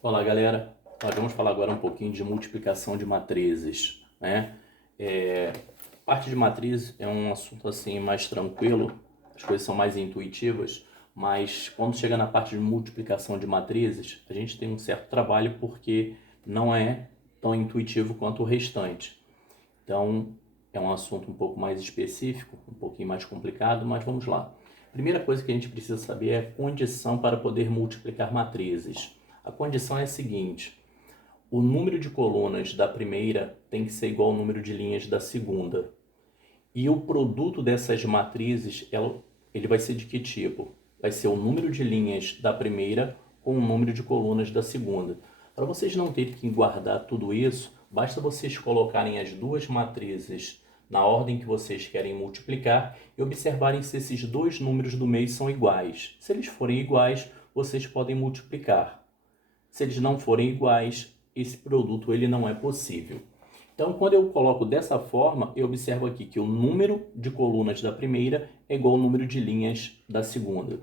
Olá, galera. Nós vamos falar agora um pouquinho de multiplicação de matrizes, né? Parte de matriz é um assunto assim mais tranquilo, as coisas são mais intuitivas, mas quando chega na parte de multiplicação de matrizes, a gente tem um certo trabalho porque não é tão intuitivo quanto o restante. Então, é um assunto um pouco mais específico, um pouquinho mais complicado, mas vamos lá. Primeira coisa que a gente precisa saber é a condição para poder multiplicar matrizes. A condição é a seguinte: o número de colunas da primeira tem que ser igual ao número de linhas da segunda. E o produto dessas matrizes, ele vai ser de que tipo? Vai ser o número de linhas da primeira com o número de colunas da segunda. Para vocês não terem que guardar tudo isso, basta vocês colocarem as duas matrizes na ordem que vocês querem multiplicar e observarem se esses dois números do meio são iguais. Se eles forem iguais, vocês podem multiplicar. Se eles não forem iguais, esse produto ele não é possível. Então, quando eu coloco dessa forma, eu observo aqui que o número de colunas da primeira é igual ao número de linhas da segunda.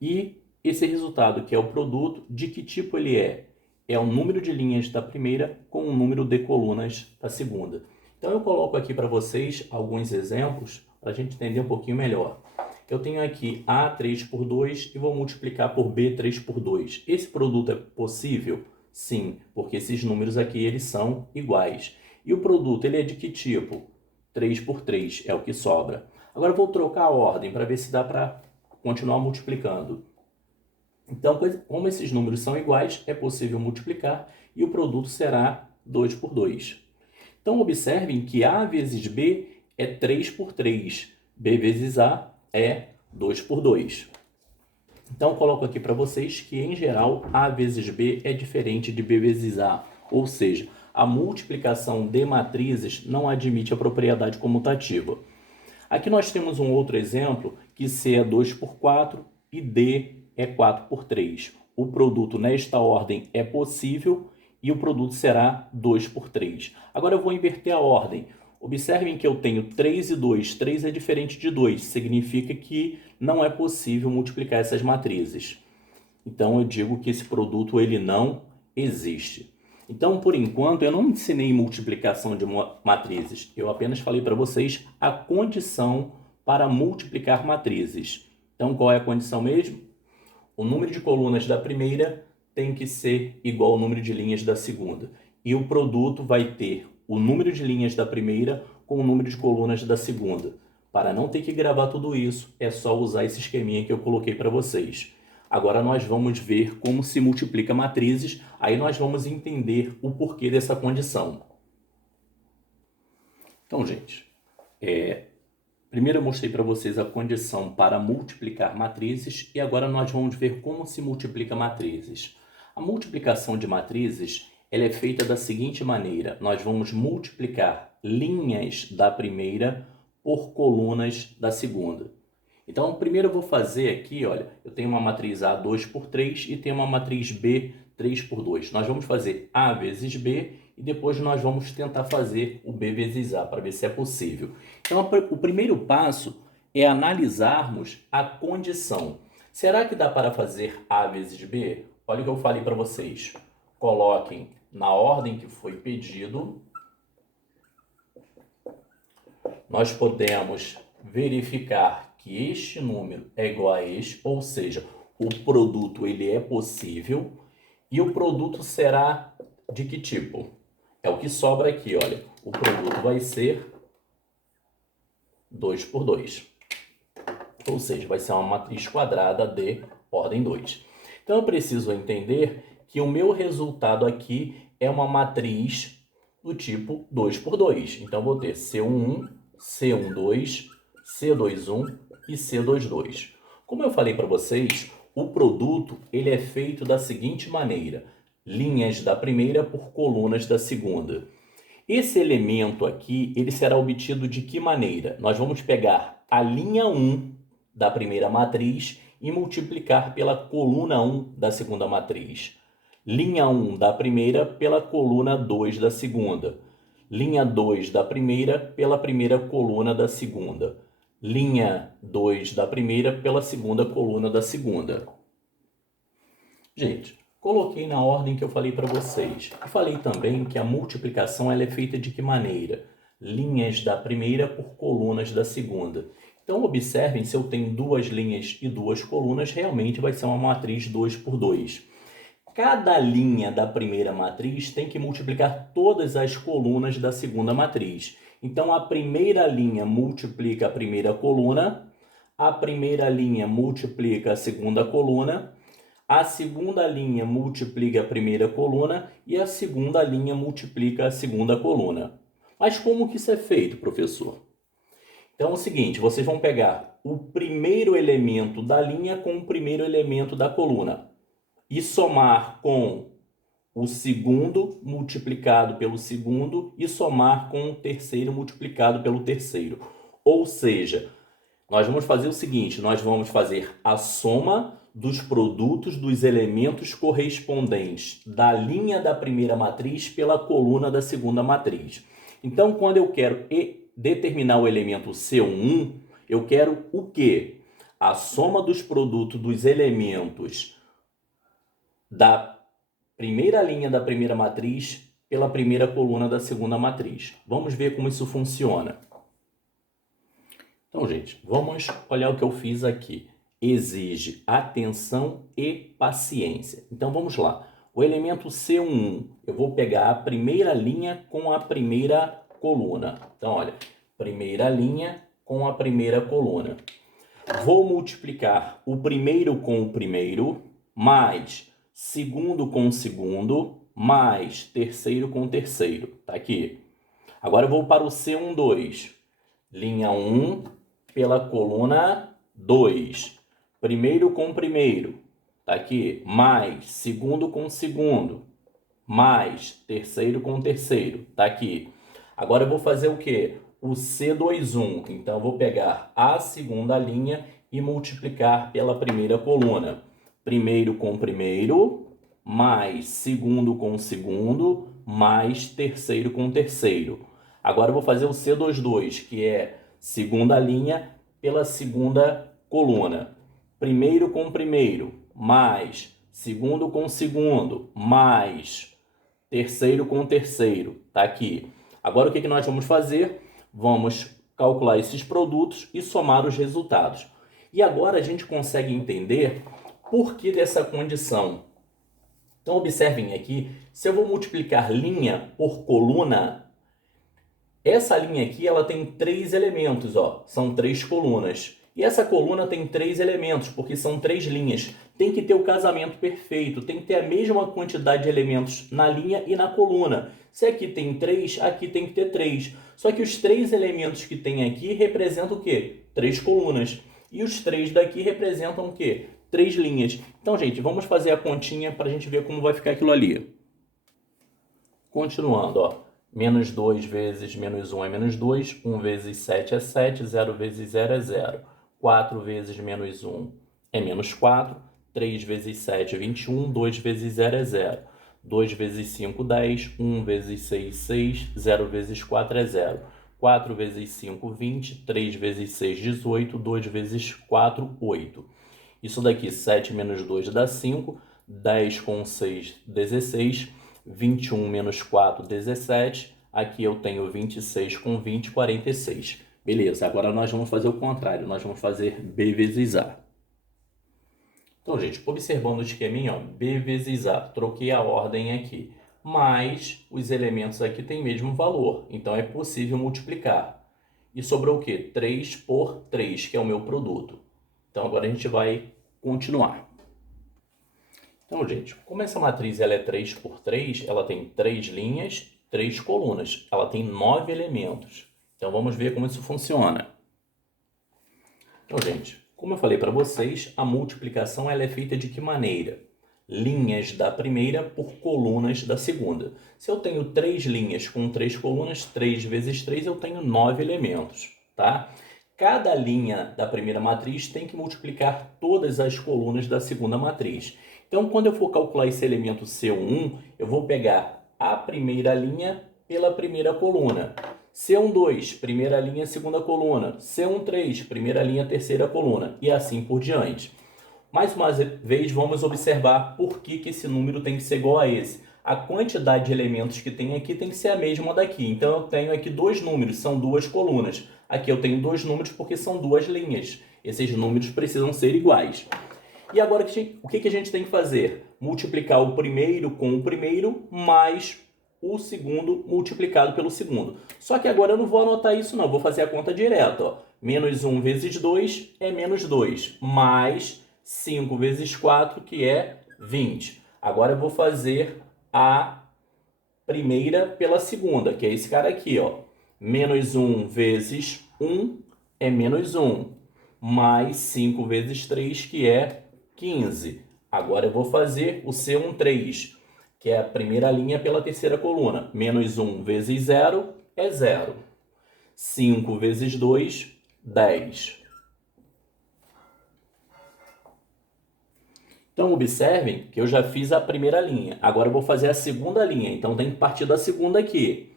E esse resultado, que é o produto, de que tipo ele é? É o número de linhas da primeira com o número de colunas da segunda. Então, eu coloco aqui para vocês alguns exemplos para a gente entender um pouquinho melhor. Eu tenho aqui A 3 por 2 e vou multiplicar por B 3 por 2. Esse produto é possível? Sim, porque esses números aqui eles são iguais. E o produto ele é de que tipo? 3 por 3 é o que sobra. Agora eu vou trocar a ordem para ver se dá para continuar multiplicando. Então, como esses números são iguais, é possível multiplicar e o produto será 2 por 2. Então, observem que A vezes B é 3 por 3. B vezes A é 2 por 2. Então, coloco aqui para vocês que, em geral, A vezes B é diferente de B vezes A. Ou seja, a multiplicação de matrizes não admite a propriedade comutativa. Aqui nós temos um outro exemplo que C é 2 por 4 e D é 4 por 3. O produto nesta ordem é possível e o produto será 2 por 3. Agora eu vou inverter a ordem. Observem que eu tenho 3 e 2. 3 é diferente de 2. Significa que não é possível multiplicar essas matrizes. Então eu digo que esse produto ele não existe. Então, por enquanto, eu não ensinei multiplicação de matrizes. Eu apenas falei para vocês a condição para multiplicar matrizes. Então, qual é a condição mesmo? O número de colunas da primeira tem que ser igual ao número de linhas da segunda. E o produto vai ter o número de linhas da primeira com o número de colunas da segunda. Para não ter que gravar tudo isso, é só usar esse esqueminha que eu coloquei para vocês. Agora nós vamos ver como se multiplica matrizes, aí nós vamos entender o porquê dessa condição. Então, gente, primeiro eu mostrei para vocês a condição para multiplicar matrizes e agora nós vamos ver como se multiplica matrizes. A multiplicação de matrizes ela é feita da seguinte maneira: nós vamos multiplicar linhas da primeira por colunas da segunda. Então, primeiro eu vou fazer aqui, olha, eu tenho uma matriz A 2 por 3 e tenho uma matriz B 3 por 2. Nós vamos fazer A vezes B e depois nós vamos tentar fazer o B vezes A para ver se é possível. Então, o primeiro passo é analisarmos a condição. Será que dá para fazer A vezes B? Olha o que eu falei para vocês. Coloquem na ordem que foi pedido. Nós podemos verificar que este número é igual a este, ou seja, o produto ele é possível e o produto será de que tipo? É o que sobra aqui, olha. O produto vai ser 2 por 2. Ou seja, vai ser uma matriz quadrada de ordem 2. Então eu preciso entender que o meu resultado aqui é uma matriz do tipo 2 por 2. Então vou ter C11, C12, C21 e C22. Como eu falei para vocês, o produto ele é feito da seguinte maneira: linhas da primeira por colunas da segunda. Esse elemento aqui, ele será obtido de que maneira? Nós vamos pegar a linha 1 da primeira matriz e multiplicar pela coluna 1 da segunda matriz. Linha 1 da primeira pela coluna 2 da segunda. Linha 2 da primeira pela primeira coluna da segunda. Linha 2 da primeira pela segunda coluna da segunda. Gente, Coloquei na ordem que eu falei para vocês. E falei também que a multiplicação ela é feita de que maneira? Linhas da primeira por colunas da segunda. Então, observem, se eu tenho duas linhas e duas colunas, realmente vai ser uma matriz 2 por 2. Cada linha da primeira matriz tem que multiplicar todas as colunas da segunda matriz. Então, a primeira linha multiplica a primeira coluna, a primeira linha multiplica a segunda coluna, a segunda linha multiplica a primeira coluna e a segunda linha multiplica a segunda coluna. Mas como que isso é feito, professor? Então é o seguinte, vocês vão pegar o primeiro elemento da linha com o primeiro elemento da coluna e somar com o segundo multiplicado pelo segundo e somar com o terceiro multiplicado pelo terceiro. Ou seja, nós vamos fazer o seguinte, nós vamos fazer a soma dos produtos dos elementos correspondentes da linha da primeira matriz pela coluna da segunda matriz. Então, quando eu quero determinar o elemento C1, eu quero o quê? A soma dos produtos dos elementos da primeira linha da primeira matriz pela primeira coluna da segunda matriz. Vamos ver como isso funciona. Então, gente, vamos olhar o que eu fiz aqui. Exige atenção e paciência. Então, vamos lá. O elemento C1, eu vou pegar a primeira linha com a primeira coluna. Então, olha, primeira linha com a primeira coluna. Vou multiplicar o primeiro com o primeiro, mais segundo com o segundo, mais terceiro com o terceiro. Tá aqui. Agora eu vou para o C1, 2. Linha 1 pela coluna 2. Primeiro com primeiro. Tá aqui. Mais segundo com segundo. Mais terceiro com terceiro. Tá aqui. Agora eu vou fazer o quê? O C21. Então eu vou pegar a segunda linha e multiplicar pela primeira coluna. Primeiro com primeiro, mais segundo com segundo, mais terceiro com terceiro. Agora eu vou fazer o C22, que é segunda linha pela segunda coluna. Primeiro com primeiro, mais segundo com segundo, mais terceiro com terceiro. Tá aqui. Agora o que nós vamos fazer? Vamos calcular esses produtos e somar os resultados. E agora a gente consegue entender por que dessa condição. Então observem aqui, se eu vou multiplicar linha por coluna, essa linha aqui ela tem 3 elementos, ó, são 3 colunas. E essa coluna tem 3 elementos, porque são 3 linhas. Tem que ter o casamento perfeito, tem que ter a mesma quantidade de elementos na linha e na coluna. Se aqui tem 3, aqui tem que ter 3. Só que os 3 elementos que tem aqui representam o quê? 3 colunas. E os 3 daqui representam o quê? 3 linhas. Então, gente, vamos fazer a continha para a gente ver como vai ficar aquilo ali. Continuando, ó. Menos 2 vezes menos 1 é menos 2. 1 vezes 7 é 7. 0 vezes 0 é 0. 4 vezes menos 1 é menos 4. 3 vezes 7 é 21. 2 vezes 0 é 0. 2 vezes 5, 10. 1 vezes 6, 6. 0 vezes 4 é 0. 4 vezes 5, 20. 3 vezes 6, 18. 2 vezes 4, 8. Isso daqui, 7 menos 2 dá 5. 10 com 6, 16. 21 menos 4, 17. Aqui eu tenho 26 com 20, 46. Beleza, agora nós vamos fazer o contrário. Nós vamos fazer B vezes A. Então, gente, observando o esqueminha, ó, B vezes A. Troquei a ordem aqui. Mas os elementos aqui têm mesmo valor. Então, é possível multiplicar. E sobrou o quê? 3 por 3, que é o meu produto. Então, agora a gente vai continuar. Então, gente, como essa matriz ela é 3 por 3, ela tem 3 linhas, 3 colunas. Ela tem 9 elementos. Então, vamos ver como isso funciona. Então, gente, como eu falei para vocês, a multiplicação ela é feita de que maneira? Linhas da primeira por colunas da segunda. Se eu tenho 3 linhas com 3 colunas, 3 vezes 3, eu tenho 9 elementos, tá? Cada linha da primeira matriz tem que multiplicar todas as colunas da segunda matriz. Então, quando eu for calcular esse elemento C1, eu vou pegar a primeira linha pela primeira coluna. C1, 2, primeira linha, segunda coluna. C1, 3, primeira linha, terceira coluna. E assim por diante. Mais uma vez, vamos observar por que esse número tem que ser igual a esse. A quantidade de elementos que tem aqui tem que ser a mesma daqui. Então, eu tenho aqui dois números, são duas colunas. Aqui eu tenho dois números porque são duas linhas. Esses números precisam ser iguais. E agora, o que a gente tem que fazer? Multiplicar o primeiro com o primeiro mais o segundo multiplicado pelo segundo. Só que agora eu não vou anotar isso não, vou fazer a conta direta. Ó. Menos 1 vezes 2 é menos 2, mais 5 vezes 4, que é 20. Agora eu vou fazer a primeira pela segunda, que é esse cara aqui. Ó. Menos 1 vezes 1 é menos 1, mais 5 vezes 3, que é 15. Agora eu vou fazer o C13, que é a primeira linha pela terceira coluna. Menos 1 vezes 0 é 0. 5 vezes 2, 10. Então, observem que eu já fiz a primeira linha. Agora eu vou fazer a segunda linha. Então, tem que partir da segunda aqui.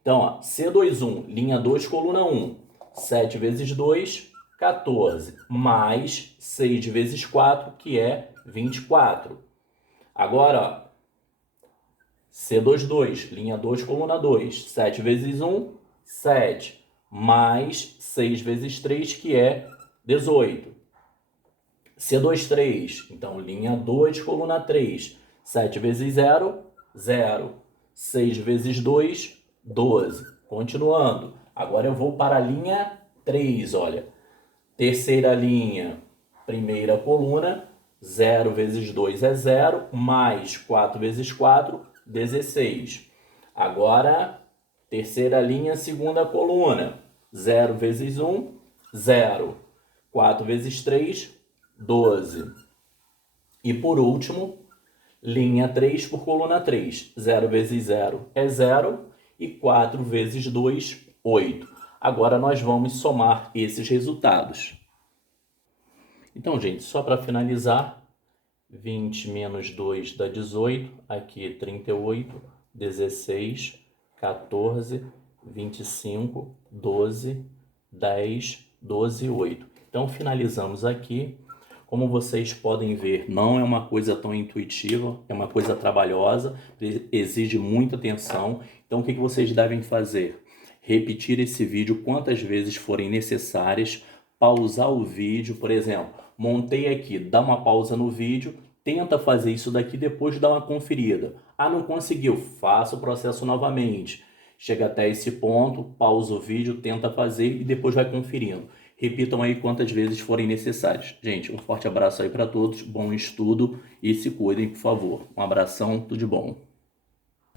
Então, ó, C21, linha 2, coluna 1. 7 vezes 2, 14. Mais 6 vezes 4, que é 24. Agora, ó, C22, linha 2, coluna 2. 7 vezes 1, 7. Mais 6 vezes 3, que é 18. C23, então linha 2, coluna 3. 7 vezes 0, 0. 6 vezes 2, 12. Continuando. Agora eu vou para a linha 3, olha. Terceira linha, primeira coluna. 0 vezes 2 é 0, mais 4 vezes 4, 16. Agora, terceira linha, segunda coluna. 0 vezes 1, 0. 4 vezes 3, 12. E por último, linha 3 por coluna 3. 0 vezes 0 é 0 e 4 vezes 2, 8. Agora nós vamos somar esses resultados. Então, gente, só para finalizar, 20 menos 2 dá 18, aqui 38, 16, 14, 25, 12, 10, 12 e 8. Então, finalizamos aqui. Como vocês podem ver, não é uma coisa tão intuitiva, é uma coisa trabalhosa, exige muita atenção. Então, o que vocês devem fazer? Repetir esse vídeo quantas vezes forem necessárias, pausar o vídeo, por exemplo, montei aqui, dá uma pausa no vídeo, tenta fazer isso daqui, depois dá uma conferida. Ah, não conseguiu, faça o processo novamente. Chega até esse ponto, pausa o vídeo, tenta fazer e depois vai conferindo. Repitam aí quantas vezes forem necessárias. Gente, um forte abraço aí para todos, bom estudo e se cuidem, por favor. Um abração, tudo de bom.